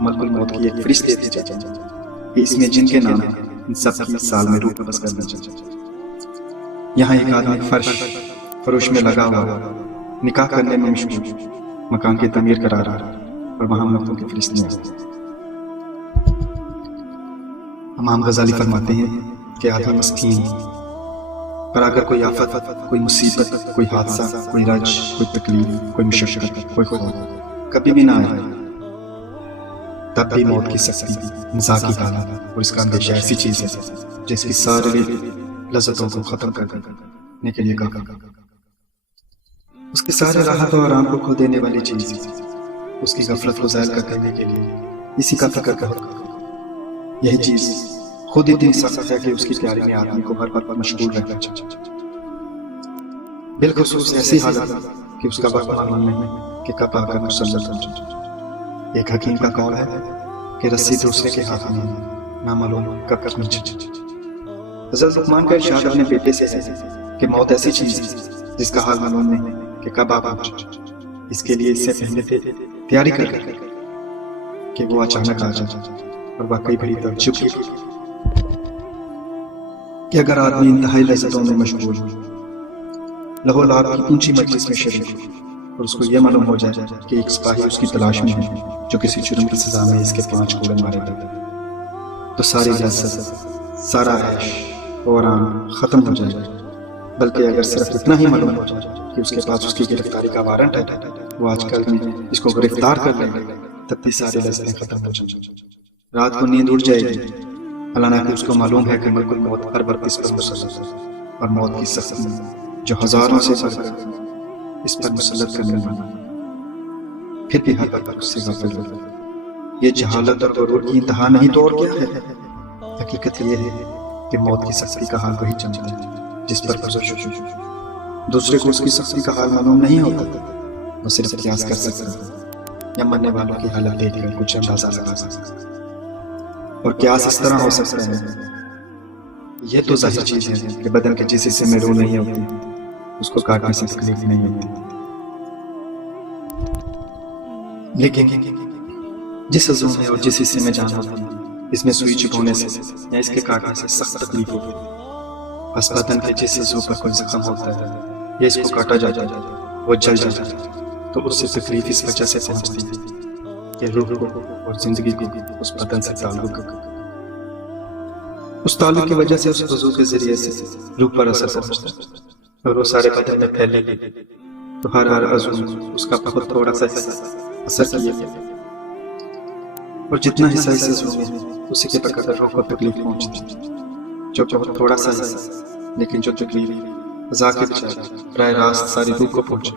ملک الموت کی ایک فہرست دے دی جاتی کہ اس میں جن کے نام ہیں ان سب کی سال میں روح قبض کرنا چاہیے۔ یہاں ایک آدمی فرش فروش میں لگا ہوا نکاح کرنے میں مشغول، مکان کی تعمیر کرا رہا اور وہاں مردوں کی فہرست میں آئی۔ امام غزالی فرماتے ہیں کہ آدمی مسکین پر اگر کوئی آفت، کوئی مصیبت، کوئی حادثہ، کوئی رنج، کوئی تکلیف، کوئی مشقت، کوئی خوف کبھی بھی نہ آئے، تب بھی موت کی سختی، انسان کی حالت اور اس کا اندیشہ ایسی چیز ہے جس کی ساری لذتوں کو ختم کرنے کے لیے کافی، اس کے سارے راحت و آرام کو کھو دینے والی چیز، اس کی غفلت کو ظاہر کر دینے کے لیے اسی کا فکر کرو۔ یہی چیز خود اتنی سخت ہے کہ اس کی تیاری میں آدمی کو ہر وقت مشغول رہنا چاہیے، بالخصوص ایسی حالت کہ اس کا وقت معلوم نہیں کہ کب آ کر مسلط ہو جائے۔ ایک حکیم کا قول ہے کہ رسی دوسرے کے ہاتھ میں نہ معلوم کب کھینچے۔ حضرت لقمان کا ارشاد اپنے بیٹے سے ہے کہ موت ایسی چیز ہے جس کا حال معلوم نہیں کہ کب آ پہنچے، اس کے لیے اس سے پہلے تیاری کر کہ وہ اچانک آ جائے۔ اور واقعی بڑی تعجب کی کہ اگر آدمی انتہائی لذتوں میں مشغول ہو، لہو لعب کی اونچی مجلس میں شریک ہو، اور اس کو یہ معلوم ہو جائے کہ ایک سپاہی اس کی تلاش میں ہے جو کسی جرم کی سزا میں اس کے 5 کوڑے مارے گئے، تو ساری لذت، سارا عیش اور آرام ختم ہو جائے گا۔ بلکہ اگر صرف اتنا ہی معلوم ہو جائے کہ اس کے پاس اس کی گرفتاری کا وارنٹ ہے، وہ آج کل میں اس کو گرفتار کر لیں گے، تب بھی ساری لذتیں ختم ہو جائیں گی۔ رات کو نیند اڑ جائے گی، حالانکہ اس کو معلوم ہے کہ ملک الموت ہر وقت اس پر مسلط ہے، اور موت کی سختی جو ہزاروں سے بڑھ کر اس پر مسلط کرنے والا، پھر بھی ہر وقت اس سے غافل ہوگا۔ یہ جہالت اور غرور کی انتہا نہیں تو اور کیا ہے؟ حقیقت یہ ہے کہ موت کی سختی کا حال وہی جانتا ہے جس پر گزر چکا ہے۔ دوسرے کو اس کی سختی کا حال معلوم نہیں ہوتا، وہ صرف قیاس کر سکتا ہے یا مرنے والوں کی حالت دیکھ کر کچھ اندازہ لگا سکتا ہے۔ اور قیاس اس طرح ہو سکتا ہے، یہ تو ظاہر چیز ہے کہ بدن کے جس حصے میں روح نہیں ہوتی اس کو کاٹنے سے تکلیف نہیں ہوتی، لیکن جس عضو میں اور جس حصے میں جان ہوتی ہے، اس میں سوئی چبھونے سے یا اس کے کاٹنے سے سخت تکلیف ہوتی ہے۔ بس بدن کے جس عضو پر کوئی زخم ہوتا ہے یا اس کو کاٹا جاتا ہے، وہ جل جاتا ہے، تو اس سے تکلیف اس وجہ سے پہنچتی ہے کہ روح کو اور زندگی کو اس بدن سے تعلق ہے، اس تعلق کی وجہ سے اس عضو کے ذریعے سے روح پر اثر پہنچتا ہے، اور وہ سارے بدن میں پھیلے گی، تو ہر عضو اس کا بہت تھوڑا سا حصہ اثر کیے گا، اور جتنا حصہ اس عضو میں اسی کے بقدر روح کو تکلیف پہنچتی ہے، جو بہت تھوڑا سا حصہ، لیکن جو تکلیف ذا کے بجائے براہ راست ساری روح کو پہنچے،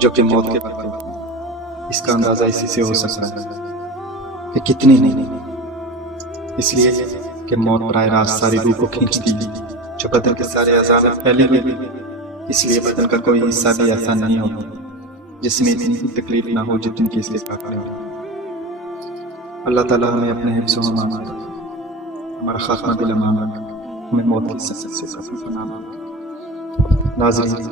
جو کہ موت کے وقت ہے۔ اس کا اندازہ اسی سے ہو سکتا ہے کہ کتنی نہیں، اس لیے کہ موت براہ راست ساری روح کو کھینچتی ہے جو بدن کے سارے اعضاء میں پھیلی ہوئی، اس لیے بدن کا کوئی حصہ بھی ایسا نہیں ہوتا جس میں اتنی تکلیف نہ ہو جتنی کہ اس کے کاٹنے ہو۔ اللہ تعالیٰ ہمیں اپنے حفظ و امان رکھے، ہمارا خاتمہ بالامان رکھے، ہمیں موت کی سخت سے پناہ رکھے۔ ناظرین،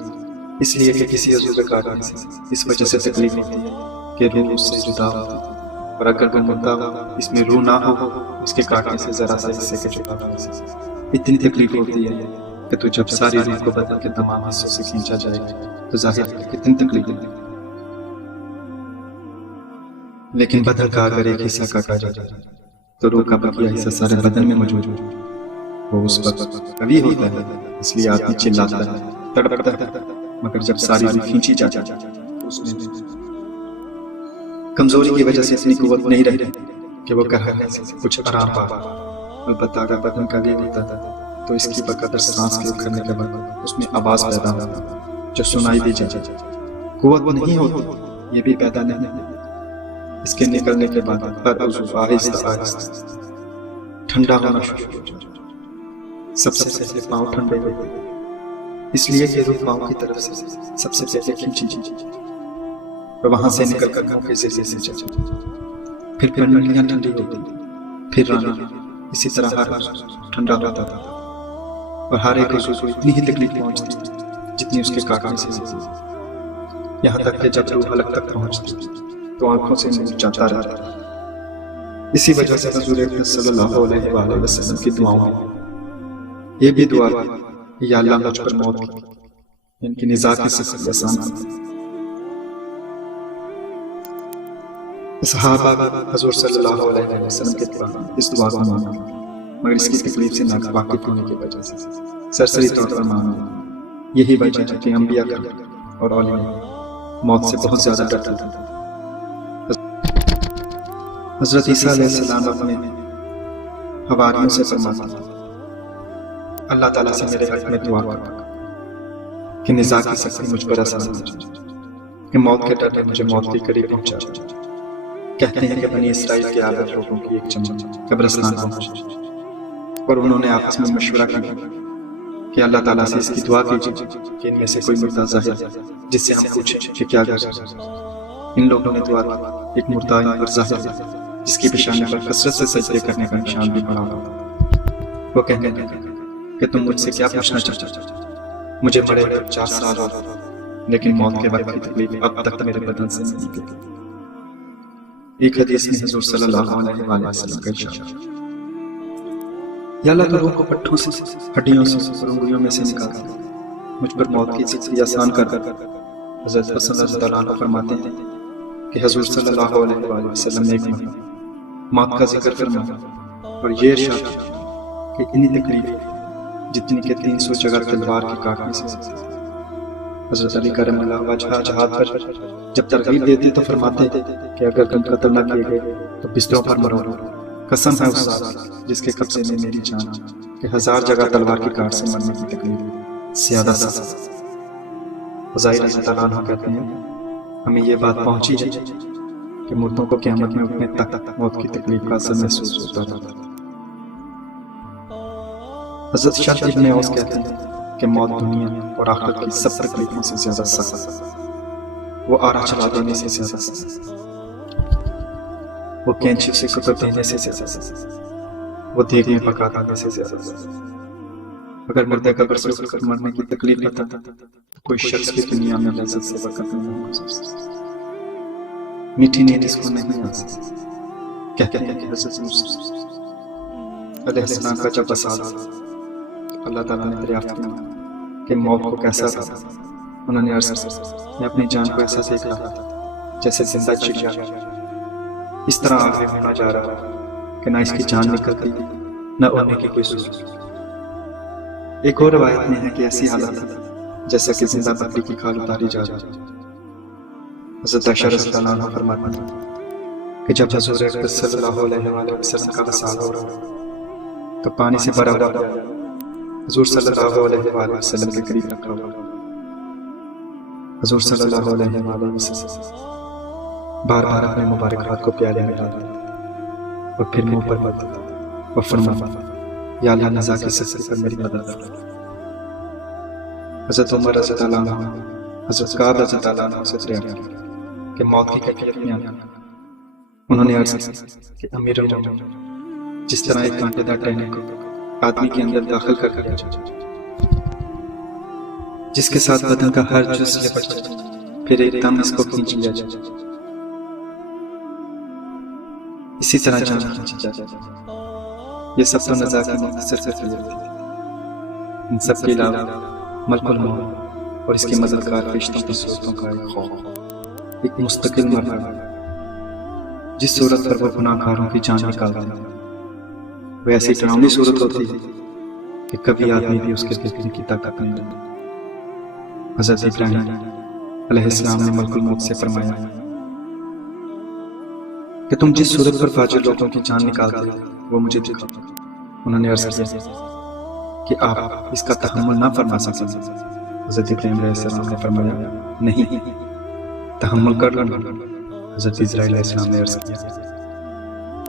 اس لیے کہ کسی عضو کے کاٹنے سے اس وجہ سے تکلیف ہوتی ہے کہ روح اس سے جدا ہوتی ہے، اور اگر وہ مردہ ہو، اس میں روح نہ ہو، اس کے کاٹنے سے ذرا سا حصے کے جدا ہونے سے اتنی تکلیف ہوتی ہے کہ تو جب ساری روح کو بدن کے تمام حصوں سے کھینچا جائے تو ظاہر ہے کتنی تکلیف ہوتی ہے۔ لیکن بدن کا اگر ایک حصہ کاٹا جائے تو روح کا بقیہ حصہ سارے بدن میں موجود ہے، وہ اس وقت قوی ہوتا ہے، اس لیے آدمی چلاتا ہے، تڑپتا ہے، مگر جب ساری روح کھینچی جاتی ہے اس میں کمزوری کی وجہ سے اتنی قوت نہیں رہتی کہ وہ کرنے سے کچھ آرام پا۔ البتہ اگر بدن کا ویگ ہوتا ہے تو اس کی بقدر سانس کے کرنے کے بعد اس میں آواز پیدا ہوتی جو سنائی دی جائے۔ قوت نہیں ہوتی، یہ بھی پیدا نہیں، اس کے نکلنے کے بعد ہر عضو آہستہ آہستہ ٹھنڈا ہونا شروع ہو جاتا۔ سب سے پہلے پاؤں ٹھنڈے ہوتے ہیں، اس لیے کہ روح پاؤں کی طرف سے سب سے پہلے کھینچی جاتی ہے اور وہاں سے نکل کر منہ کے ذریعے سے چلتی ہے، پھر پنڈلیاں ٹھنڈی ہوتی ہیں، پھر رانا، اسی طرح ہر عضو ٹھنڈا ہوتا تھا، اور ہر ایک عضو کو اتنی ہی تکلیف پہنچتی جتنی اس کے کاٹنے سے ہوتی، یہاں تک کہ جب روح حلق تک پہنچتی تو آنکھوں سے نور جاتا رہتا اسی وجہ سے حضور اکرم صلی اللہ علیہ وآلہ وسلم کی دعاؤں میں یہ بھی دعا ہے، یا اللہ مجھ پر موت کی ان کی نزاع کی سخت آسان کر۔ صحابہ حضور صلی اللہ علیہ وسلم کے بعد اس دعا کو مانا، مگر اس کی تکلیف سے ناواقف ہونے کی وجہ سے سرسری طور پر مانا۔ یہی وجہ ہے کہ انبیاء اور اولیاء موت سے بہت زیادہ ڈرتے تھے۔ حضرت عیسیٰ علیہ السلام اپنے حواریوں سے فرماتے ہیں، اللہ تعالیٰ سے میرے حق میں دعا کر کہ نزاع کی سختی مجھ پر آسان ہو جائے، کہ موت کے ڈر نے مجھے موت کے قریب پہنچا۔ کہتے ہیں کہ بنی اسرائیل کے عادت لوگوں کی ایک جماعت قبرستان پہنچی اور انہوں نے آپس میں مشورہ کیا کہ اللہ تعالیٰ سے اس کی دعا کیجیے کہ ان میں سے کوئی مردہ ظاہر جس سے ہم پوچھیں کہ کیا گزرا۔ ان لوگوں نے دعا کی، ایک مردہ ان پر ظاہر جس کی پیشانی پر کثرت سے سجدے کرنے کا نشان بھی پڑا ہوا۔ وہ کہنے لگے کہ تم مجھ سے کیا پوچھنا چاہتے ہو؟ مجھے مرے ہوئے 4 سال ہو گئے، لیکن موت کے وقت کی تکلیف اب تک میرے بدن سے نہیں گئی۔ ایک حدیث میں حضور صلی اللہ علیہ وآلہ وسلم کا ارشاد ہے، یا اللہ تو روح کو پٹھوں سے، ہڈیوں سے اور انگلیوں میں سے نکال دے، مجھ پر موت کی سختی آسان کر دے۔ حضرت حسن رضی اللہ عنہ فرماتے ہیں کہ حضور صلی اللہ علیہ وآلہ وسلم نے ایک مرتبہ موت کا ذکر فرمایا اور یہ ارشاد کہ اتنی تکلیف جتنی کہ 300 جگہ تلوار کے کاٹنے سے۔ حضرت علی کرم اللہ وجہہ جہاد پر جب ترغیب دیتے تو فرماتے کہ اگر تم قتل نہ کیے گئے تو بستروں پر مرو، قسم ہے اس ذات جس کے قبضے میں میری جان کہ 1000 جگہ تلوار کی کاٹ سے مرنے کی تکلیف زیادہ سخت۔ فضائل رضی اللہ عنہ کہتے ہیں ہمیں یہ بات پہنچی ہے کہ مردوں کو قیامت میں اٹھنے تک موت کی تکلیف کا اثر محسوس ہوتا تھا۔ حضرت شد ابن اوس کہتے ہیں کہ موت دنیا اور آخرت کی سب تکلیفوں سے زیادہ سخت، وہ آرا چلا دینے سے زیادہ سخت، وہ کینچی سے کتر دینے سے زیادہ سخت، وہ دیگ میں پکا دینے سے زیادہ سخت۔ اگر مردے قبر سے اٹھ کر مرنے کی تکلیف بتاتا تو کوئی شخص بھی دنیا میں لذت سے وقت نہیں گزر سکتا۔ میٹھی نیند اس کو نہیں آ سکتی۔ کہتے ہیں کہ حضرت موسیٰ علیہ السلام کا جب وصال اللہ تعالیٰ نے دریافت کیا کہ موت کو کیسا تھا، انہوں نے عرض کیا میں اپنی جان کو ایسا دیکھ رہا تھا جیسے زندہ چڑیا اس طرح آگے ہونا جا رہا کہ نہ اس کی جان نکلتی نہ اڑنے کی کوئی صورت۔ ایک اور روایت میں ہے کہ ایسی حالت ہے جیسا کہ زندہ بکری کی کھال اتاری جا رہی۔ حضرت عائشہ رضی اللہ عنہا فرماتی ہیں کہ جب حضور اکرم صلی اللہ علیہ وآلہ وسلم کا وصال ہو رہا تو پانی سے بھرا ہوا حضور صلی اللہ علیہ وآلہ وسلم کے قریب رکھا ہوا۔ حضور صلی اللہ علیہ وآلہ وسلم بار بار اپنے مبارک ہاتھ کو پیالے میں ڈالتے اور پھر منہ پر ملتے اور فرماتے یا اللہ نزاع کی سختی پر میری مدد کر۔ حضرت عمر رضی اللہ عنہ حضرت کعب رضی اللہ عنہ سے دریافت کی کہ موت کی کیفیت میں آنا۔ انہوں نے عرض کی کہ امیر المومنین جس طرح ایک کانٹے دار ٹہنی کو آدمی کے اندر داخل کر دیا جائے جس کے ساتھ بدن کا ہر جز لپٹ جائے پھر ایک دم اس کو کھینچ لیا جائے، اسی طرح جان کھینچی جائے۔ یہ سب تو نزاع کی مختصر تفصیل تھی۔ ان سب کے علاوہ ملک الموت اور اس کے مددگار فرشتوں کی صورتوں کا ایک خوف، ایک مستقل مرحلہ جس صورت پر وہ گناہ گاروں کی جان نکالتے ہیں وہ ایسی ڈراؤنی صورت ہوتی ہے کہ کبھی آدمی بھی اس کے دیکھنے کی طاقت نہیں رہتی۔ حضرت ابراہیم علیہ السلام نے ملک الموت سے فرمایا کہ تم جس صورت پر فاجر لوگوں کی جان نکالتے ہو وہ مجھے دکھاؤ۔ انہوں نے عرض کیا کہ آپ اس کا تحمل نہ فرما سکتے۔ حضرت ابراہیم علیہ السلام نے فرمایا نہیں، تحمل کر لوں گا۔ حضرت اسرائیل علیہ السلام نے عرض کیا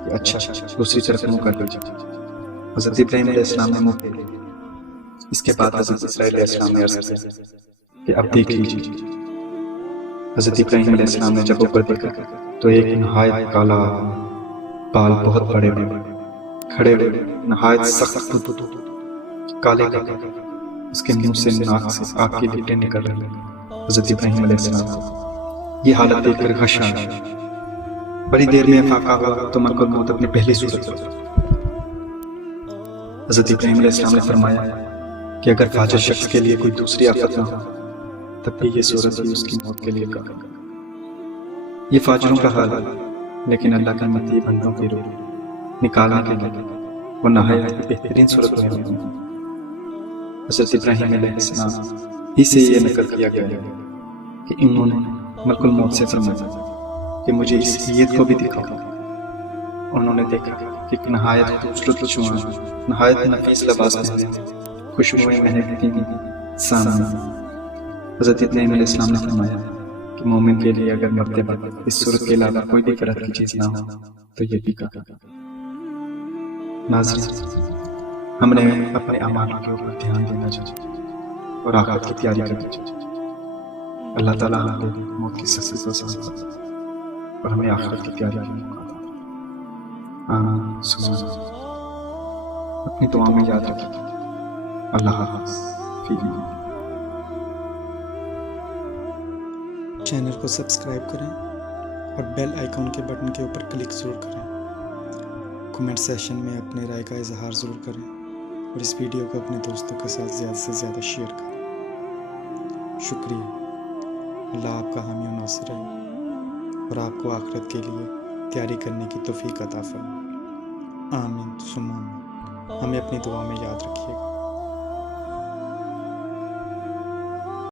کہ اچھا دوسری طرف منہ کر لیجیے۔ حضرت ابراہیم علیہ السلام نے منہ پھیر لیا۔ اس کے بعد حضرت اسرائیل علیہ السلام نے عرض کیا کہ اب دیکھ لیجیے۔ حضرت ابراہیم علیہ السلام نے جب اوپر دیکھا تو ایک نہایت کالا بال بہت بڑے بڑے کھڑے ہوئے نہایت سخت کالے کالے اس کے منہ سے ناک سے آگ کی لپٹیں نکل رہی۔ حضرت ابراہیم علیہ السلام یہ حالت دیکھ کر غش آ گیا۔ بڑی دیر میں افاقہ ہوا تو ملک الموت اپنی پہلی صورت پر حضرت ابراہیم علیہ السلام نے فرمایا کہ اگر فاجر شخص کے لیے کوئی دوسری آفت نہ ہو تب بھی یہ صورت ہی اس کی موت کے لیے کافی ہے۔ یہ فاجروں کا حال ہے، لیکن اللہ کے متی بندوں کی روح نکالنے کے لیے وہ نہایت بہترین صورت میں ہوتی ہے۔ حضرت ابراہیم علیہ السلام ہی سے یہ نقل کیا گیا ہے کہ انہوں نے ملک الموت سے فرمایا کہ مجھے اس عید کو بھی دکھاؤ۔ انہوں نے دیکھا کہ ایک نہایت خوبصورت جوان نہایت نفیس لباس میں خوشبوئیں مہکتی سامنے۔ حضرت ابراہیم علیہ السلام نے فرمایا کہ مومن کے لیے اگر مرتے وقت اس صورت کے علاوہ کوئی بھی فرد کی چیز نہ ہو تو یہ بھی کافی۔ ناظرین، ہم نے اپنے اعمال کے اوپر دھیان دینا چاہیے اور آخرت کی تیاری کرنی چاہیے۔ اللہ تعالیٰ ہمیں موت کی سختی کو سمجھتا اور ہمیں آخرت کی تیاری کرنے کو عطا فرمائے۔ آمین ثم آمین۔ اپنی دعا میں یاد رکھیے۔ اللہ حافظ فی امان۔ چینل کو سبسکرائب کریں اور بیل آئیکن کے بٹن کے اوپر کلک ضرور کریں۔ کمنٹ سیشن میں اپنے رائے کا اظہار ضرور کریں اور اس ویڈیو کو اپنے دوستوں کے ساتھ زیادہ سے زیادہ شیئر کریں۔ شکریہ۔ اللہ آپ کا حامی و ناصر رہے اور آپ کو آخرت کے لیے تیاری کرنے کی توفیق عطا فرمائے۔ آمین ثم آمین۔ ہمیں اپنی دعا میں یاد رکھیے گا۔